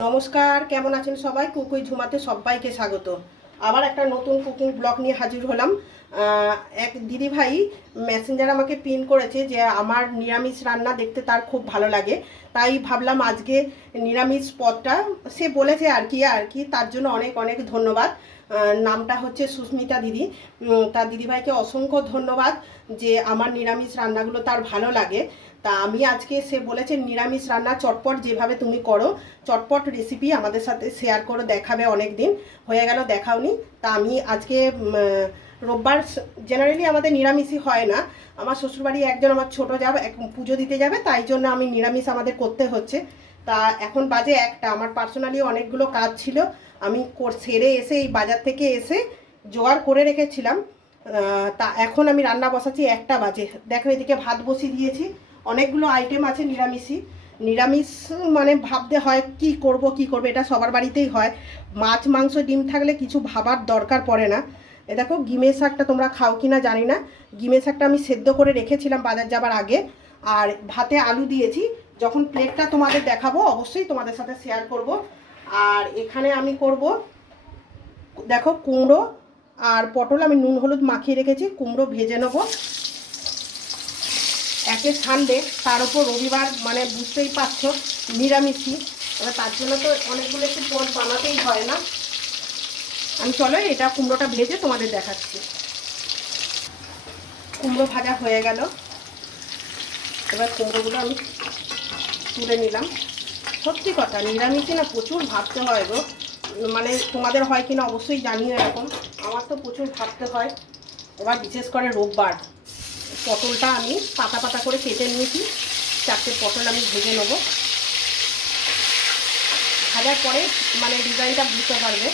নমস্কার, কেমন আছেন সবাই? কুকুই ঝুমাতে সবাইকে স্বাগত। আবার একটা নতুন কুকিং ব্লগ নিয়ে হাজির হলাম। এক দিদি ভাই মেসেঞ্জার আমাকে পিন করেছে যে আমার নিরামিষ রান্না দেখতে তার খুব ভালো লাগে, তাই ভাবলাম আজকে নিরামিষ পদটা সে বলেছে আর কি তার জন্য অনেক অনেক ধন্যবাদ। নামটা হচ্ছে সুস্মিতা দিদি। তার দিদিভাইকে অসংখ্য ধন্যবাদ যে আমার নিরামিষ রান্নাগুলো তার ভালো লাগে। তা আমি আজকে সে বলেছে নিরামিষ রান্না চটপট যেভাবে তুমি করো, চটপট রেসিপি আমাদের সাথে শেয়ার করে দেখাবে। অনেক দিন হয়ে গেল দেখাওনি। তা আমি আজকে রোববার জেনারেলি আমাদের নিরামিষই হয় না। আমার শ্বশুরবাড়ি একজন আমার ছোটো যাবে পুজো দিতে যাবে, তাই জন্য আমি নিরামিষ আমাদের করতে হচ্ছে। তা এখন বাজে একটা, আমার পার্সোনালি অনেকগুলো কাজ ছিল, আমি সেরে এসে এই বাজার থেকে এসে জোগাড় করে রেখেছিলাম। তা এখন আমি রান্না বসাচ্ছি, একটা বাজে। দেখো এদিকে ভাত বসিয়ে দিয়েছি, অনেকগুলো আইটেম আছে নিরামিষই। নিরামিষ মানে ভাবতে হয় কি করব, এটা সবার বাড়িতেই হয়। মাছ মাংস ডিম থাকলে কিছু ভাবার দরকার পড়ে না। এ দেখো গিমের শাকটা তোমরা খাও কি না জানি না, গিমের শাকটা আমি সেদ্ধ করে রেখেছিলাম বাজার যাবার আগে। আর ভাতে আলু দিয়েছি, যখন প্লেটটা তোমাদের দেখাবো অবশ্যই তোমাদের সাথে শেয়ার করব। আর এখানে আমি করব, দেখো কুমড়ো আর পটল আমি নুন হলুদ মাখিয়ে রেখেছি, কুমড়ো ভেজে নেবো। একে ছানবে, তার উপর রবিবার মানে বুঝতেই পারছো নিরামিষই, এবার তার জন্য তো অনেকগুলো একটু পদ বানাতেই হয় না। আমি চলো এটা কুমড়োটা ভেজে তোমাদের দেখাচ্ছি। কুমড়ো ভাজা হয়ে গেল, এবার কুমড়োগুলো আমি তুলে নিলাম। সত্যি কথা নিরামিষই না প্রচুর ভাবতে হয় গো, মানে তোমাদের হয় কিনা অবশ্যই জানিও এরকম, আমার তো প্রচুর ভাবতে হয়। এবার বিশেষ করে রোববার পটলটা আমি পাতা পাতা করে কেটে নিয়েছি, 4টে পটল আমি ভেজে নেব। ভাজার পরে মানে ডিজাইনটা বুঝতে পারবে।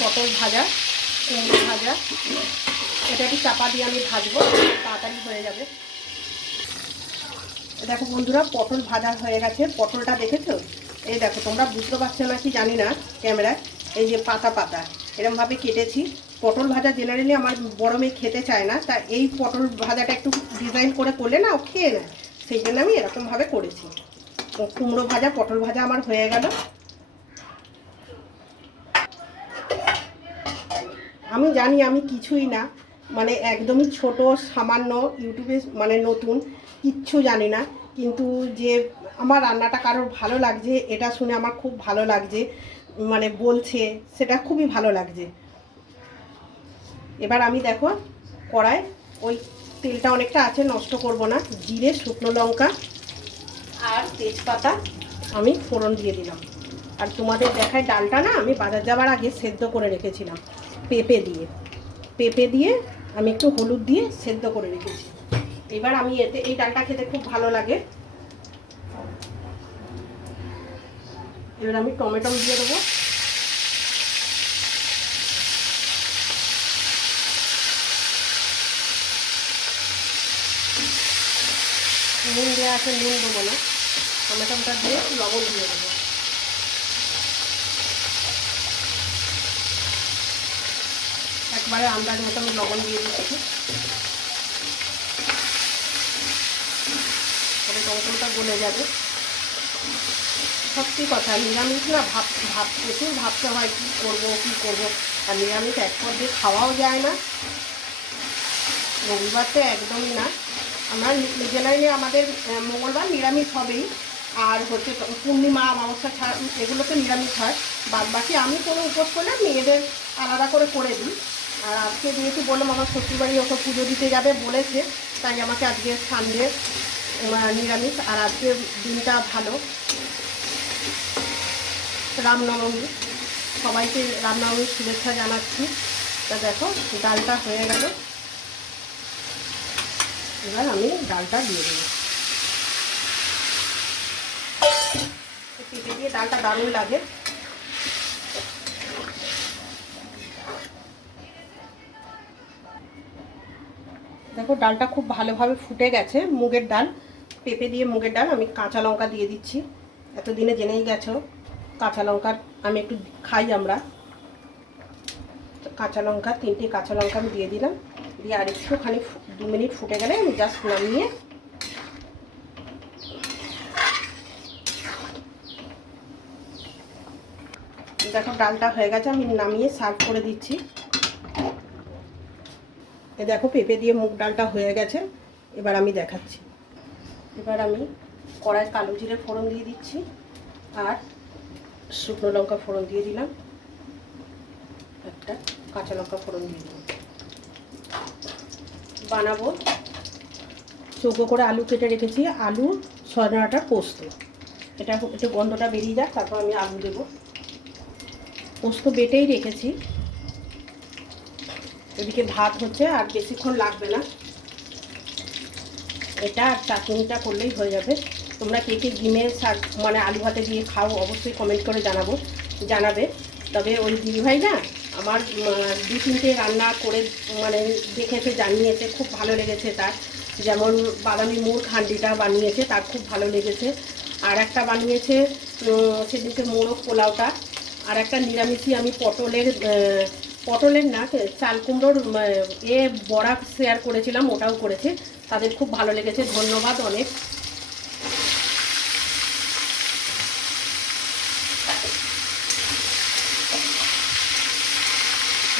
পটল ভাজা, কুমড়ো ভাজা, এটা একটু চাপা দিয়ে আমি ভাজবো, তাড়াতাড়ি হয়ে যাবে। দেখো বন্ধুরা পটল ভাজা হয়ে গেছে, পটলটা দেখেছো? এই দেখো, তোমরা বুঝতে পারছো না কি জানি না ক্যামেরায়, এই যে পাতা পাতা এরমভাবে কেটেছি। পটল ভাজা জেনারেলি আমার বড় মেয়ে খেতে চায় না, তা এই পটল ভাজাটা একটু ডিজাইন করে করলে না ও খেয়ে নেয়, সেই জন্য আমি এরকমভাবে করেছি। তো কুমড়ো ভাজা পটল ভাজা আমার হয়ে গেল। আমি জানি আমি কিছুই না, মানে একদমই ছোট সামান্য, ইউটিউবে মানে নতুন, কিচ্ছু জানি না, কিন্তু যে আমার রান্নাটা কারোর ভালো লাগছে এটা শুনে আমার খুব ভালো লাগছে, মানে বলছে সেটা খুবই ভালো লাগছে। এবার আমি দেখো কড়াই ওই তেলটা অনেকটা আছে, নষ্ট করব না, জিরে শুকনো লঙ্কা আর তেজপাতা আমি ফোড়ন দিয়ে দিলাম। আর তোমাদের দেখায় ডালটা না আমি বাজার যাওয়ার আগে সেদ্ধ করে রেখেছিলাম পেঁপে দিয়ে আমি একটু হলুদ দিয়ে সেদ্ধ করে রেখেছি। এবার আমি এতে এই ডালটা খেতে খুব ভালো লাগে। এবার আমি টমেটো দিয়ে দেবো, নুন দেওয়া আছে নুন দেবো না, টমেটোটা দিয়ে লবণ দিয়ে দেবো। একবারে আন্দাজ মতো আমি লবণ দিয়ে দিচ্ছি, তবে টমেটোটা গলে যাবে। সত্যি কথা নিরামিষ না প্রচুর ভাবতে হয় কী করবো, আর নিরামিষ এক পদ দিয়ে খাওয়াও যায় না। রবিবার তো একদমই না, আমরা জেনারেলি আমাদের মঙ্গলবার নিরামিষ হবেই, আর হচ্ছে পূর্ণিমা অমাবস্যা ছাড়া এগুলো তো নিরামিষ হয়। বাদ বাকি আমি কোনো উপোস করলে মেয়েদের আলাদা করে দিই। আর আজকে যেহেতু বললাম আমার শ্বশুরবাড়ি ওকে পুজো দিতে যাবে বলেছে, তাই আমাকে আজকে সানডে নিরামিষ। আর আজকের দিনটা ভালো, রামনবমী, সবাইকে রামনবমীর শুভেচ্ছা জানাচ্ছি। তা দেখো ডালটা হয়ে গেল, এবার আমি ডালটা দিয়ে দেবো। পেঁপে দিয়ে ডালটা দারুণ লাগে। দেখো ডালটা খুব ভালোভাবে ফুটে গেছে, মুগের ডাল, পেঁপে দিয়ে মুগের ডাল। আমি কাঁচা লঙ্কা দিয়ে দিচ্ছি, এতদিনে জেনেই গেছো কাঁচা লঙ্কার আমি একটু খাই আমরা। কাঁচা লঙ্কা 3টে কাঁচা লঙ্কা আমি দিয়ে দিলাম, দিয়ে আর একটুখানি 2 মিনিট ফুটে গেলে আমি জাস্ট নামিয়ে দেখো ডালটা হয়ে গেছে, আমি নামিয়ে সার্ভ করে দিচ্ছি। এই দেখো পেঁপে দিয়ে মুগ ডালটা হয়ে গেছে। এবার আমি দেখাচ্ছি। এবার আমি কড়াই কালো জিরে ফোড়ন দিয়ে দিচ্ছি, আর শুকনো লঙ্কা ফোড়ন দিয়ে দিলাম, একটা কাঁচা লঙ্কা ফোড়ন দিয়ে দিলাম। বানাবো চৌকো করে আলু কেটে রেখেছি, আলু সজনাটা পোস্ত। এটা একটু গন্ধটা বেরিয়ে যাক, তারপর আমি আলু দেবো। পোস্ত বেটেই রেখেছি। এদিকে ভাত হচ্ছে, আর বেশিক্ষণ লাগবে না। এটা আর চাটনিটা করলেই হয়ে যাবে। তোমরা কে কে ডিমের শাক মানে আলু ভাতে দিয়ে খাও অবশ্যই কমেন্ট করে জানাবে। তবে ওই দিদিভাই না আমার 2-3টে রান্না করে মানে দেখেছে, জানিয়েছে, খুব ভালো লেগেছে তার। যেমন বাদামি মুড় হান্ডিটা বানিয়েছে, তার খুব ভালো লেগেছে। আর একটা বানিয়েছে সেদিনকে মোরগ পোলাওটা। আর একটা নিরামিষই আমি পটলের না চাল কুমড়োর বড়া শেয়ার করেছিলাম, ওটাও করেছে। তাদের খুব ভালো লেগেছে, ধন্যবাদ অনেক।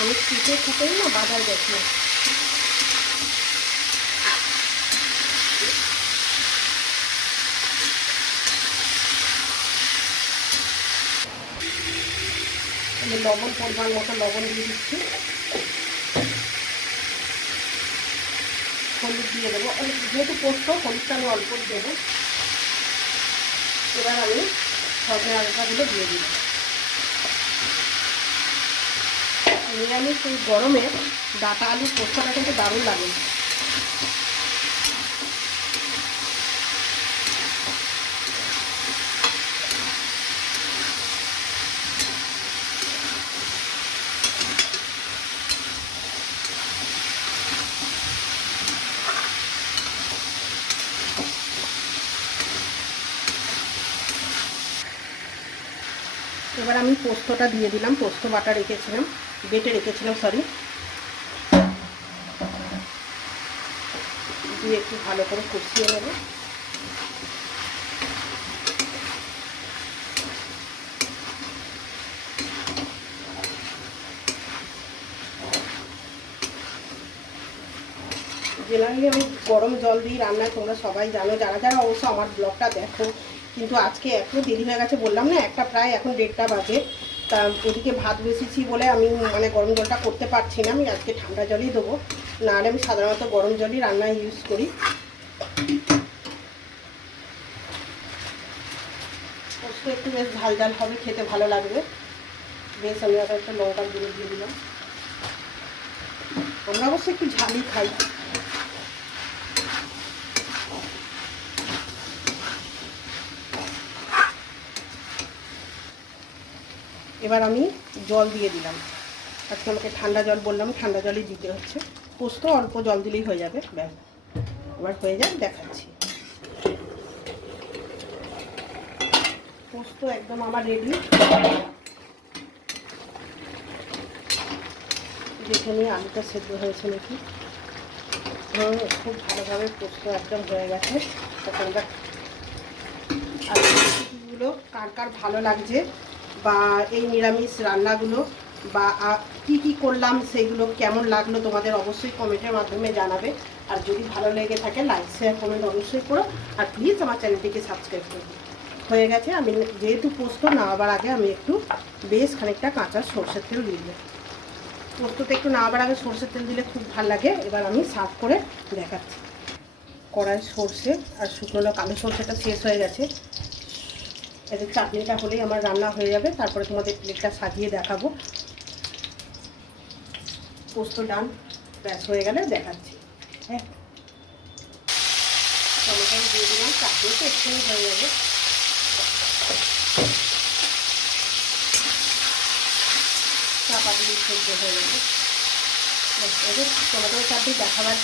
আমি শীতের সাথেই না বাজার গেছি। আমি লবণ পরিমাণ মতো লবণ দিয়ে দিচ্ছি, হলুদ দিয়ে দেবো। যেহেতু পোস্ত, হলুদটা আমি অল্প দেবো। এবার আমি সজনে ডাঁটাগুলো দিয়ে দিই। নিরামিষ এই গরমে ডাঁটা আলু পোস্তটা কিন্তু দারুণ লাগে। এবার আমি পোস্তটা দিয়ে দিলাম, পোস্ত বেটে রেখেছিলাম দিয়ে একটু ভালো করে কষিয়ে নেব। জেনারেলি আমি গরম জল দিই রান্নায়, তোমরা সবাই জানো, যারা যারা অবশ্য আমার ব্লগটা দেখো। কিন্তু আজকে একটু দেরি হয়ে গেছে, বললাম না, একটা প্রায় এখন 1:30 বাজে। তা ওদিকে ভাত বসেছি বলে আমি মানে গরম জলটা করতে পারছি না। আমি আজকে ঠান্ডা জলই দেবো, নাহলে আমি সাধারণত গরম জলই রান্নায় ইউজ করি। পোস্ত একটু বেশ ঝাল ঝাল হবে, খেতে ভালো লাগবে বেশ। আমি একটা লঙ্কার গুঁড়ো দিয়ে দিলাম। আমরা অবশ্য একটু ঝালই খাই। এবার আমি জল দিয়ে দিলাম। আজকে আমাকে ঠান্ডা জল বললাম, ঠান্ডা জলই দিতে হচ্ছে। পোস্ত অল্প জল দিলেই হয়ে যাবে, ব্যাস। এবার হয়ে যায় দেখাচ্ছি। পোস্ত একদম আমার রেডি। দেখে নিয়ে আলুটা সেদ্ধ হয়েছে নাকি। খুব ভালোভাবে পোস্ত একদম হয়ে গেছে। তোমরা আর রেসিপিগুলো কার কার ভালো লাগছে, বা এই নিরামিষ রান্নাগুলো, বা কি কি করলাম সেগুলো কেমন লাগলো তোমাদের অবশ্যই কমেন্টের মাধ্যমে জানাবে। আর যদি ভালো লেগে থাকে লাইক শেয়ার কমেন্ট অবশ্যই করো। আর প্লিজ আমার চ্যানেলটিকে সাবস্ক্রাইব করো। হয়ে গেছে। আমি যেহেতু পোস্ত নামাবার আগে আমি একটু বেশ খানিকটা কাঁচা সরষের তেল দিয়ে দিলাম। পোস্ততে একটু নামাবার আগে সরষের তেল দিলে খুব ভালো লাগে। এবার আমি সার্ভ করে দেখাচ্ছি। কড়াই সরষে আর শুকনো কালো সরষেটা শেষ হয়ে গেছে। এদের চাটনিটা হলেই আমার রান্না হয়ে যাবে। তারপরে তোমাদের প্লেটটা সাজিয়ে দেখাবো। পোস্ত ডান, ব্যাস হয়ে গেলে দেখাচ্ছি। হ্যাঁ, টমেটো দিয়ে দিলাম, চাটনি তো এক্ষুনি হয়ে যাবে। চাপা দিয়ে সেদ্ধ হয়ে যাবে। টমেটোর চাটনি দেখাবার